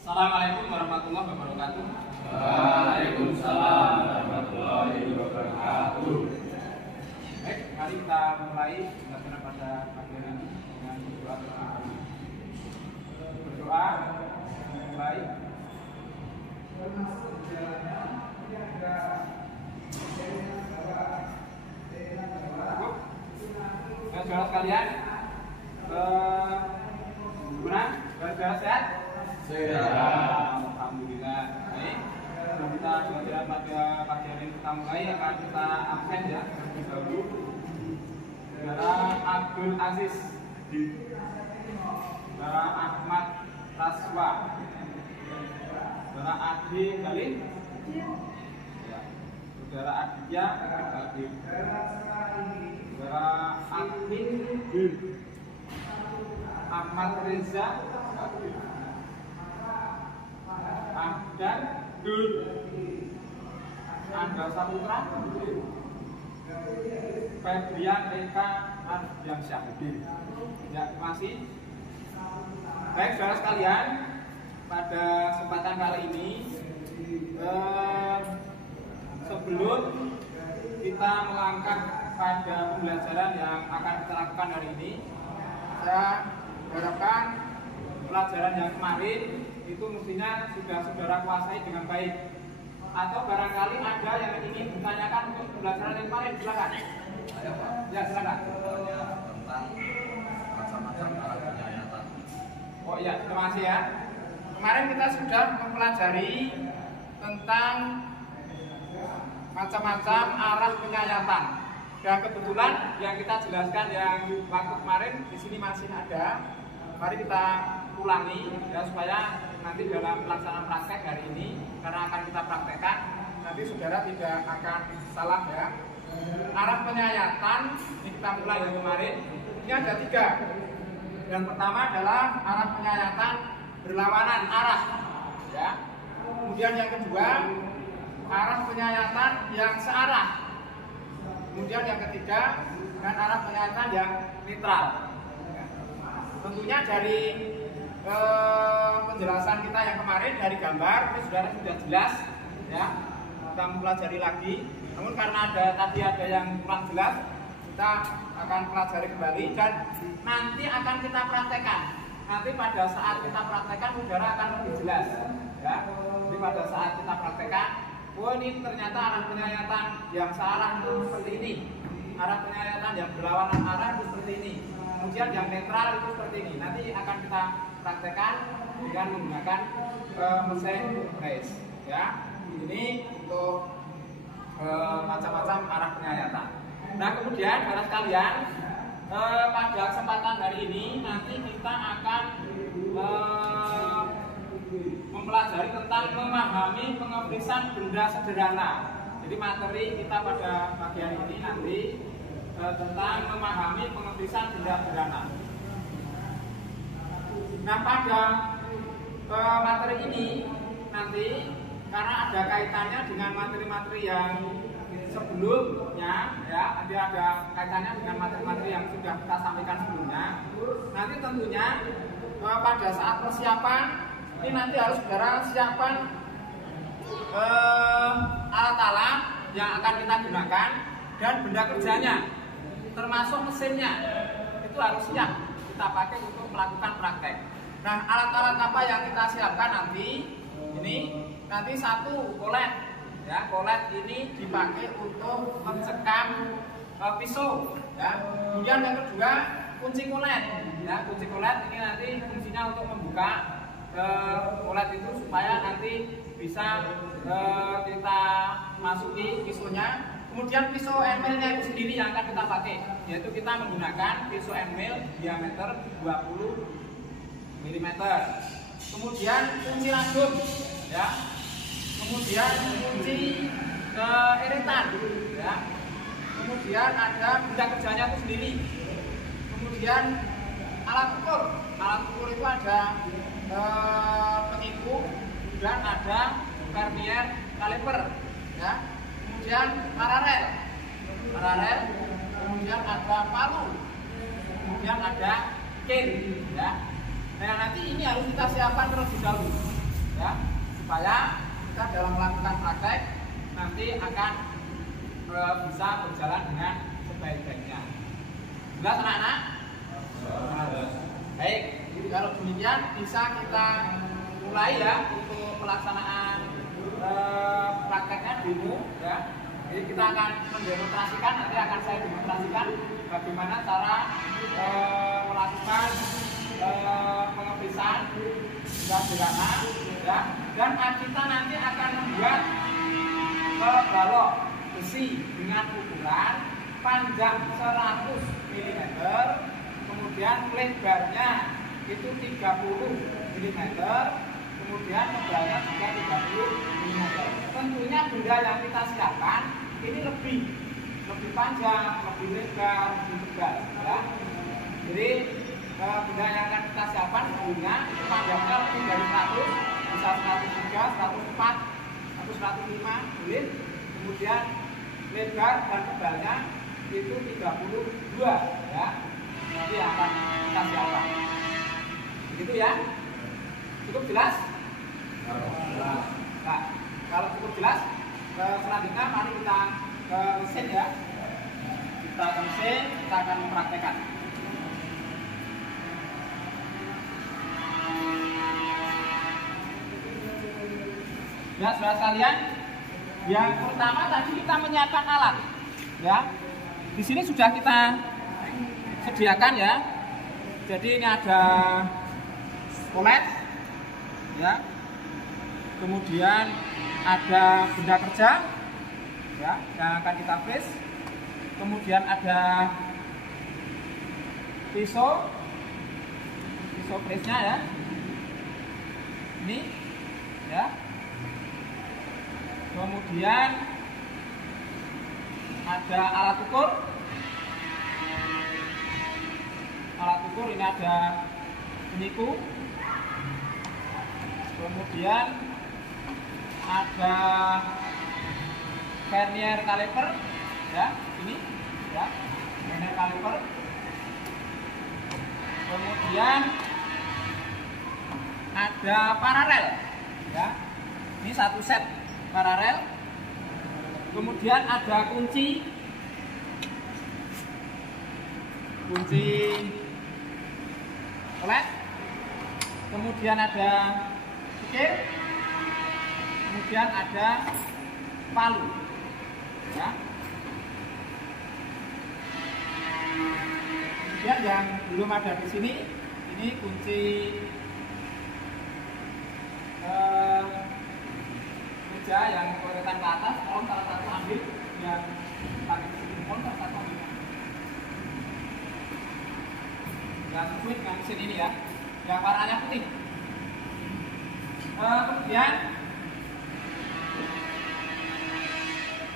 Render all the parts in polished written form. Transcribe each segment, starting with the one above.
Assalamualaikum warahmatullahi wabarakatuh. Waalaikumsalam warahmatullahi wabarakatuh. Baik, mari kita mulai belajar pada pagi hari ini dengan berdoa bersama. Berdoa mulai. Ya, saudara sekalian, gimana? Saudara sehat? Sehat. Alhamdulillah. Baik, sebelum kita belajar pada pagi hari ini kita mulai akan kita absen ya terlebih dahulu. Saudara Abdul Aziz, saudara Ahmad Taswa, saudara Adi Galin, saudara Aditya Hadir, saudara Amin Bil, Ahmad Reza Hadir, Ahdan Dul, Anda Saputra, Febrian Eka Ardian Syahidin. Ya, terima kasih. Baik, saudara sekalian, pada kesempatan kali ini sebelum kita melangkah pada pembelajaran yang akan kita lakukan hari ini, saya harapkan pelajaran yang kemarin itu mestinya sudah saudara kuasai dengan baik. Atau barangkali ada yang ingin ditanyakan untuk pembelajaran yang kemarin, silakan. Ya, silakan. Tentang macam-macam arah penyayatan. Oh iya, terima kasih ya. Kemarin kita sudah mempelajari tentang macam-macam arah penyayatan. Dan kebetulan yang kita jelaskan yang waktu kemarin di sini masih ada. Mari kita ulangi ya supaya nanti dalam pelaksanaan praktek hari ini, karena akan kita praktekkan, nanti saudara tidak akan salah ya. Arah penyayatan ini kita mulai yang kemarin. Ini ada 3. Yang pertama adalah arah penyayatan berlawanan arah ya. Kemudian yang kedua, arah penyayatan yang searah. Kemudian yang ketiga, dan arah penyayatan yang netral. Tentunya dari penjelasan kita yang kemarin dari gambar ini saudara sudah jelas ya. Kita mempelajari lagi. Namun karena tadi ada yang kurang jelas, kita akan pelajari kembali dan nanti akan kita praktekkan. Nanti pada saat kita praktekkan saudara akan lebih jelas ya. Jadi pada saat kita praktekkan, oh ini ternyata arah penyayatan yang searah itu seperti ini, arah penyayatan yang berlawanan arah itu seperti ini, kemudian yang netral itu seperti ini. Nanti akan kita praktekkan dengan menggunakan mesin race ya. Ini untuk macam-macam arah penyayatan. Nah kemudian saudara sekalian, pada kesempatan hari ini nanti kita akan mempelajari tentang memahami pengeprisan benda sederhana. Jadi materi kita pada pagi hari ini nanti tentang memahami pengeprisan benda sederhana. Nah pada materi ini nanti karena ada kaitannya dengan materi-materi yang sebelumnya ya, nanti ada kaitannya dengan materi-materi yang sudah kita sampaikan sebelumnya. Nanti tentunya pada saat persiapan ini nanti harus saudara siapkan alat-alat yang akan kita gunakan dan benda kerjanya, termasuk mesinnya itu harus siap kita pakai untuk melakukan praktek. Nah alat-alat apa yang kita siapkan nanti ini, nanti satu kolet ya, kolet ini dipakai untuk mencekam pisau ya. Kemudian yang kedua kunci kolet ya, kunci kolet ini nanti fungsinya untuk membuka kolet itu supaya nanti bisa kita masuki pisaunya. Kemudian pisau N-milnya itu sendiri yang akan kita pakai, yaitu kita menggunakan pisau N-mil diameter 20 mm. Kemudian kunci ragum ya. Kemudian kunci iritan ya. Kemudian ada benda kerjanya itu sendiri. Kemudian alat ukur. Alat ukur itu ada pengiku dan ada vernier kaliper ya. Kemudian paralel, kemudian ada palu, kemudian ada kir ya. Nah nanti ini harus kita siapkan terlebih dahulu. ya, supaya kita dalam melakukan praktek nanti akan bisa berjalan dengan sebaik-baiknya. Jelas anak-anak? Baik, kalau demikian bisa kita mulai ya untuk pelaksanaan prakteknya demo ya. Jadi kita akan mendemonstrasikan, nanti akan saya demonstrasikan bagaimana cara melakukan pengepisan sederhana ya. Dan kita nanti akan membuat balok besi dengan ukuran panjang 100 mm, kemudian lebarnya itu 30 mm, kemudian tebalnya juga 30 mm. Tentunya benda yang kita siapkan ini lebih panjang, lebih lebar, lebih tebal ya. Jadi benda yang akan kita siapkan tentunya itu panjangnya lebih dari 100, bisa 103, 104 atau 105 boleh. Kemudian lebar dan tebalnya itu 32 ya. Nanti akan kita siapkan. Begitu ya. Cukup jelas? Nah, kalau cukup jelas, selanjutnya mari kita ke mesin ya. Kita ke mesin, kita akan mempraktekkan. Ya, saudara sekalian, yang pertama tadi kita menyiapkan alat, ya. Di sini sudah kita sediakan ya. Jadi ini ada polet, ya. Kemudian ada benda kerja, ya, yang akan kita freeze. Kemudian ada pisau freeze-nya ya. Ini, ya. Kemudian ada alat ukur. Ini ada peniku. Kemudian ada vernier caliper, ya, ini, ya, vernier caliper. Kemudian ada paralel, ya, ini satu set paralel. Kemudian ada kunci polet. Kemudian ada pikir. Kemudian ada palu, ya. Kemudian yang belum ada di sini, ini kunci meja yang koretan ke atas. Tolong salah satu ambil yang pakai mesin pun salah satu ambil. Yang switch dengan mesin ini ya, yang warnanya putih. Kemudian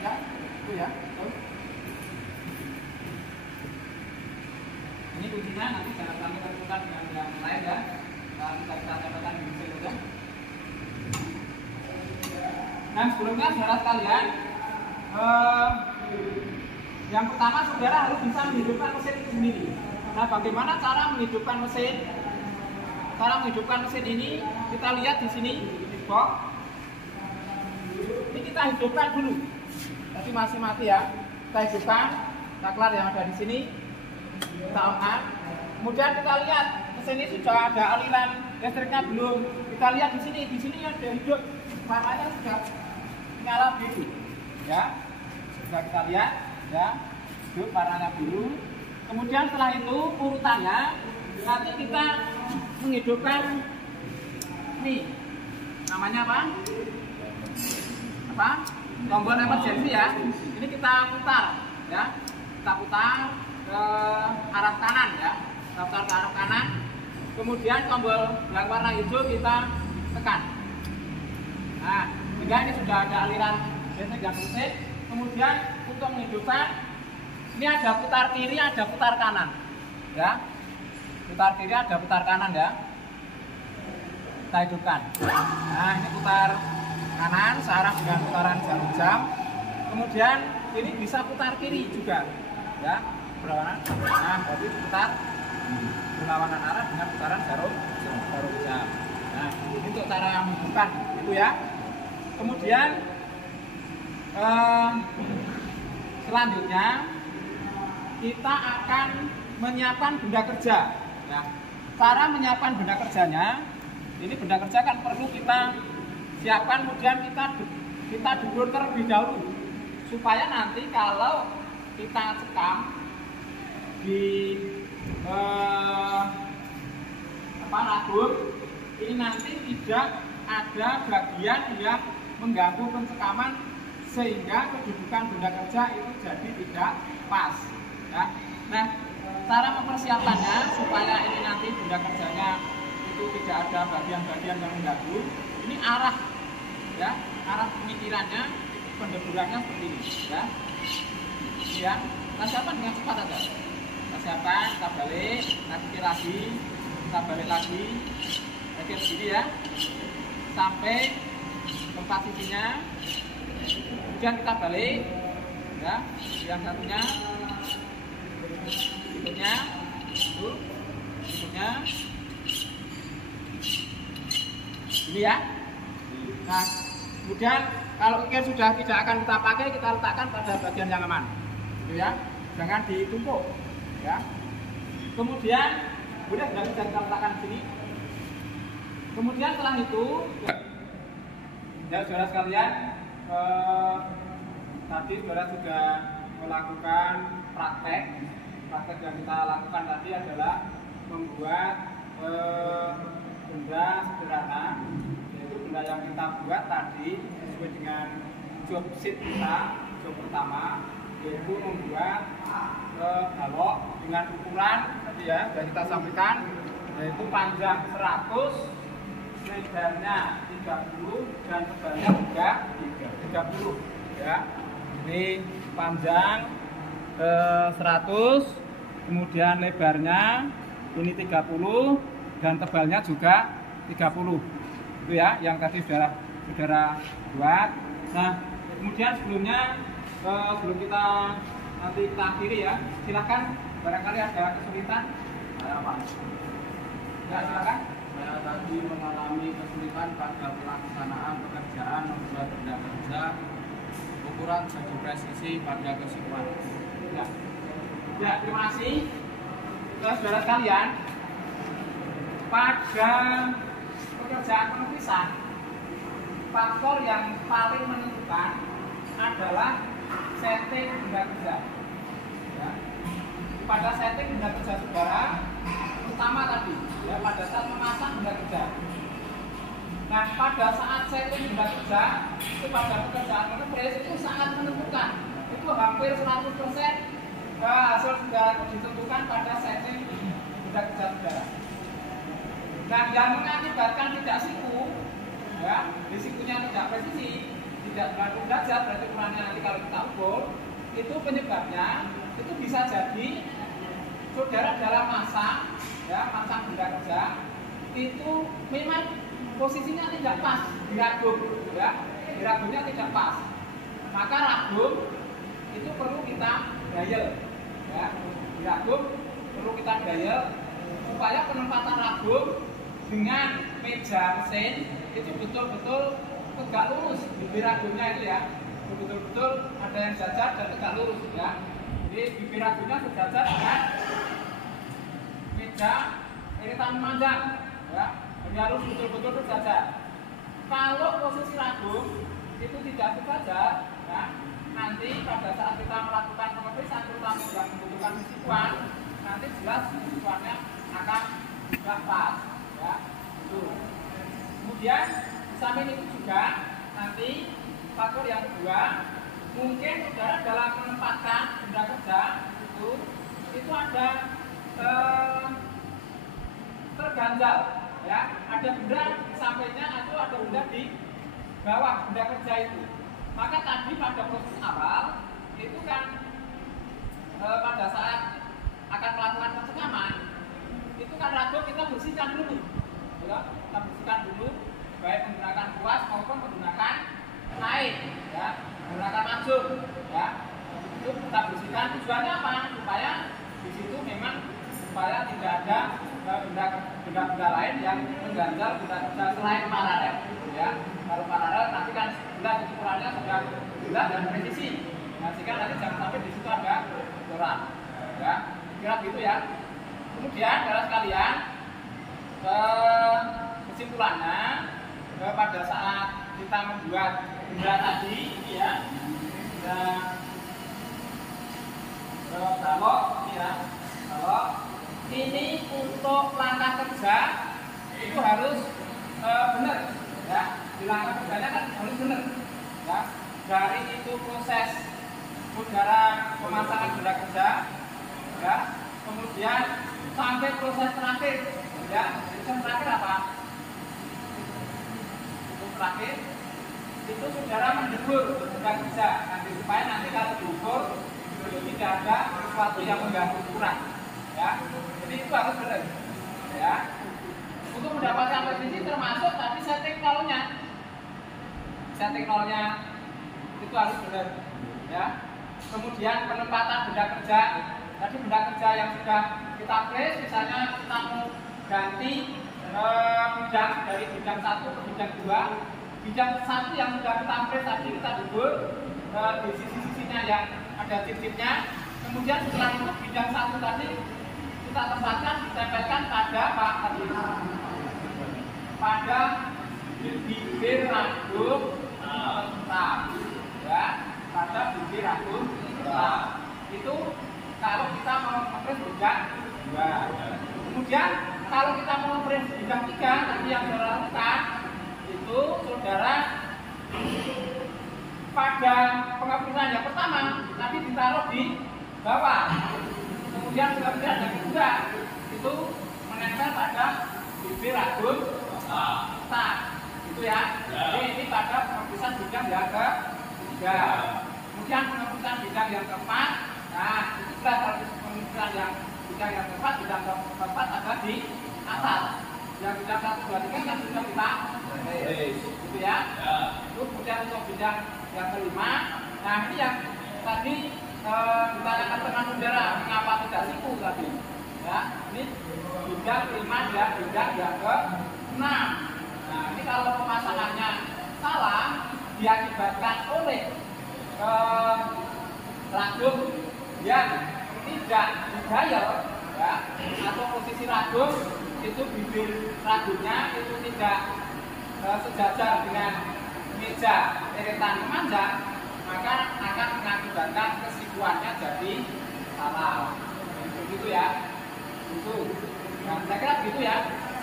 ya, itu ya. Ini kuncinya, nanti jangan kami tentukan dengan yang lain ya. Kita catatkan di mesin saja. Nah, sebelumnya saudara sekalian, yang pertama saudara harus bisa menghidupkan mesin itu sendiri. Nah, bagaimana cara menghidupkan mesin? Cara menghidupkan mesin ini kita lihat di sini di box. Ini kita hidupkan dulu. Tapi masih mati ya. Kita hidupkan saklar yang ada di sini. Kita on. Kemudian kita lihat mesin ini sudah ada aliran listriknya belum. Kita lihat di sini ada hidup, warnanya sudah nyala biru. Ya, sudah kita lihat, ya, hidup warnanya biru. Kemudian setelah itu urutannya nanti kita menghidupkan ini, namanya apa? Tombol emergency ya. Ini kita putar, ya. Kita putar ke arah kanan ya. Kita putar ke arah kanan. Kemudian tombol yang warna hijau kita tekan. Nah, sehingga ini sudah ada aliran listrik yang mesin. Kemudian untuk menghidupkan, ini ada putar kiri, ada putar kanan, ya. Putar kiri, ada putar kanan ya. Kita hidupkan. Nah, ini putar kanan searah dengan putaran jarum jam. Kemudian ini bisa putar kiri juga, ya, berlawanan. Nah, berarti putar berlawanan arah dengan putaran jarum jam. Nah, ini untuk cara menghubungkan itu ya. Kemudian selanjutnya kita akan menyiapkan benda kerja. Ya. Cara menyiapkan benda kerjanya, ini benda kerja kan perlu kita siapkan, kemudian kita dulur terlebih dahulu supaya nanti kalau kita sekam di ragum ini nanti tidak ada bagian yang mengganggu pencekaman sehingga kedudukan benda kerja itu jadi tidak pas ya. Nah, cara mempersiapkannya supaya ini nanti benda kerjanya itu tidak ada bagian-bagian yang mengganggu, ini arah ya, arah pemikirannya, pendeburannya seperti ini ya. Ya, kita siapkan dengan cepat aja. Kita siapkan, kita balik, kita kikir lagi, kita balik lagi, kikir begini ya, sampai tempat sisinya. Kemudian kita balik, ya, yang satunya, berikutnya, itu, berikutnya, ini ya. Nah, kemudian kalau kikir sudah tidak akan kita pakai, kita letakkan pada bagian yang aman, gitu ya, jangan ditumpuk, ya. Kemudian, sudah kita letakkan di sini. Kemudian setelah itu, ya saudara sekalian, tadi saudara sudah melakukan praktek yang kita lakukan tadi adalah membuat benda sederhana, yaitu benda yang kita buat tadi sesuai dengan job sheet kita, job pertama, yaitu membuat balok dengan ukuran tadi ya sudah kita sampaikan, yaitu panjang 100, lebarnya 30 dan tebalnya juga 30 ya. Ini panjang 100, kemudian lebarnya ini 30 dan tebalnya juga 30. Itu ya yang tadi saudara buat. Nah, kemudian sebelumnya sebelum kita nanti kita akhiri ya, silakan barangkali ada kesulitan. Saya Pak. Ya, silakan. Saya tadi mengalami kesulitan pada pelaksanaan pekerjaan membuat benda kerja ukuran baju presisi pada kesimpulan. Ya. Ya, terima kasih. Saudara sekalian, pada pekerjaan penulisan, faktor yang paling menentukan adalah setting benda kerja. Ya. Pada setting benda kerja saudara, utama tadi, ya, pada saat memasang benda kerja. Nah, pada saat setting benda kerja, itu pada pekerjaan menulis itu sangat menentukan. Itu hampir 100% hasil saudara itu ditentukan pada setting benda kerja saudara. Nah, yang mengakibatkan tidak siku, ya, risikonya tidak presisi, tidak 90 derajat, berarti ukurannya nanti kalau kita ukur, itu penyebabnya itu bisa jadi saudara dalam masang, ya, masang benda kerja itu memang posisinya tidak pas di ragum, ya, di ragumnya tidak pas, maka ragum itu perlu kita dial, ya, di ragum perlu kita dial supaya penempatan ragum dengan meja mesin itu betul-betul tegak lurus bibir ragumnya itu ya, betul-betul ada yang jajar dan tegak lurus ya. Jadi bibir ragumnya sejajar dengan meja iritan memanjang ya, jadi harus betul-betul sejajar. Kalau posisi ragum itu tidak sejajar ya, nanti pada saat kita melakukan penulisan terutama yang membutuhkan sisikuan, nanti jelas sisikuannya akan tidak pas ya. Itu. Kemudian di samping itu juga nanti faktor yang kedua, mungkin saudara dalam menempatkan benda kerja itu ada terganjal ya, ada benda di sampingnya atau ada benda di bawah benda kerja itu. Maka tadi pada proses awal itu kan pada saat akan melakukan pencekaman itu kan ragum kita bersihkan dulu ya, kita bersihkan dulu baik menggunakan kuas maupun menggunakan air ya, menggunakan mancung ya, itu kita bersihkan. Tujuannya apa? Supaya di situ memang supaya tidak ada benda lain yang mengganjal benda kerja ya. Kalau paralel nanti kan jelas ukurannya sudah jelas dan presisi. Nah, sehingga nanti jangan sampai di situ ada bocoran. Ya, kira gitu ya. Kemudian saudara sekalian, kesimpulannya pada saat kita membuat benda tadi ini ya, kalau ini untuk langkah kerja itu harus benar ya, di langkah kerjanya kan harus benar ya. Dari itu proses saudara pemasangan benda kerja ya, kemudian sampai proses terakhir ya. Proses terakhir apa? Proses terakhir itu saudara mendebur benda kerja nanti, supaya nanti kalau diukur tidak ada sesuatu yang mengganggu ukuran ya. Jadi itu harus benar ya. Untuk mendapatkan presisi termasuk tadi setting nolnya itu harus benar ya. Kemudian penempatan benda kerja, tadi benda kerja yang sudah kita place, misalnya kita mau ganti bidang dari bidang 1 ke bidang 2, bidang 1 yang sudah kita place tadi kita debur di sisi-sisinya yang ada tip-tipnya. Kemudian setelah itu bidang 1 tadi kita tempatkan, ditempelkan pada apa tadi? Pada bibir rambut tetap ya, pada bibir rambut tetap. Itu kalau kita mau mempres bidang 2. Kemudian kalau kita mau mempres bidang 3 tadi yang saudara lakukan itu saudara pada pengapusan yang pertama tadi ditaruh di bawah, kemudian pengapusan yang kedua itu menempel pada bibir rambut tetap itu ya. Jadi ini pada pengapusan bidang yang ketiga. Kemudian pengapusan bidang yang keempat, nah itu sudah pengapusan yang bidang yang keempat, bidang keempat ada di atas. Yang bidang 1, 2, 3 kan sudah kita itu ya. Itu kemudian untuk bidang yang kelima, nah ini yang tadi ditanyakan teman saudara mengapa tidak siku tadi ya. Ini bidang kelima dan bidang yang ke-6. Nah ini kalau pemasangannya salah diakibatkan oleh ragum yang tidak digayel ya, atau posisi ragum itu bibir ragumnya itu tidak sejajar dengan meja eretan memanjang, maka akan mengakibatkan kesikuannya jadi salah. Begitu ya. Itu. Nah, saya kira begitu ya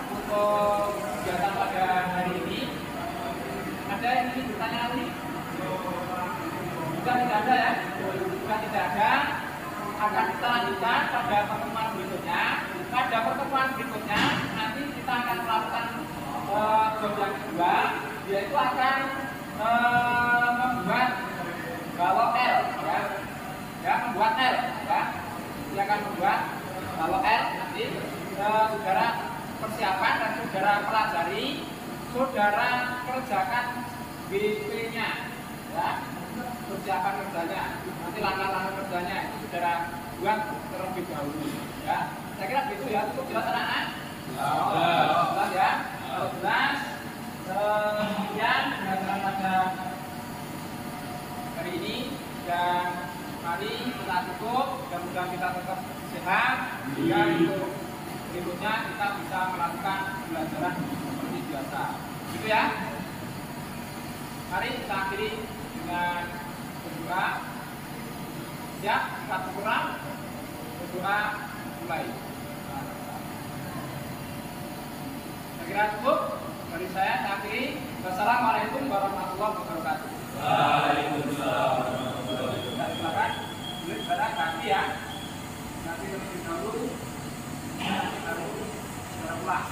untuk kegiatan pada hari ini. Ada yang ingin bertanya lagi? Bukan tidak ada ya? Bukan tidak ada. Akan kita lanjutkan pada pertemuan berikutnya. Pada pertemuan berikutnya nanti kita akan melakukan job yang kedua, yaitu akan membuat balok L ya, membuat L ya. Dia akan membuat balok L nanti saudara persiapan dan saudara pelajari, saudara kerjakan BP-nya ya, persiapan kerjanya, nanti langkah-langkah kerjanya itu saudara buat terlebih dahulu ya. Saya kira begitu ya, cukup jelas anak-anak? Jelas ya, jelas. Kemudian pelajaran pada hari ini dan mari kita cukup, mudah-mudahan kita tetap sehat hingga untuk berikutnya kita bisa melakukan pembelajaran seperti biasa. Gitu ya. Mari kita akhiri dengan berdoa. Siap, kita kurang berdoa mulai. Saya kira cukup dari saya akhiri. Wassalamualaikum warahmatullahi wabarakatuh. Waalaikumsalam warahmatullahi wabarakatuh. Silakan boleh pada kaki ya. Nanti terlebih dahulu baru ulang.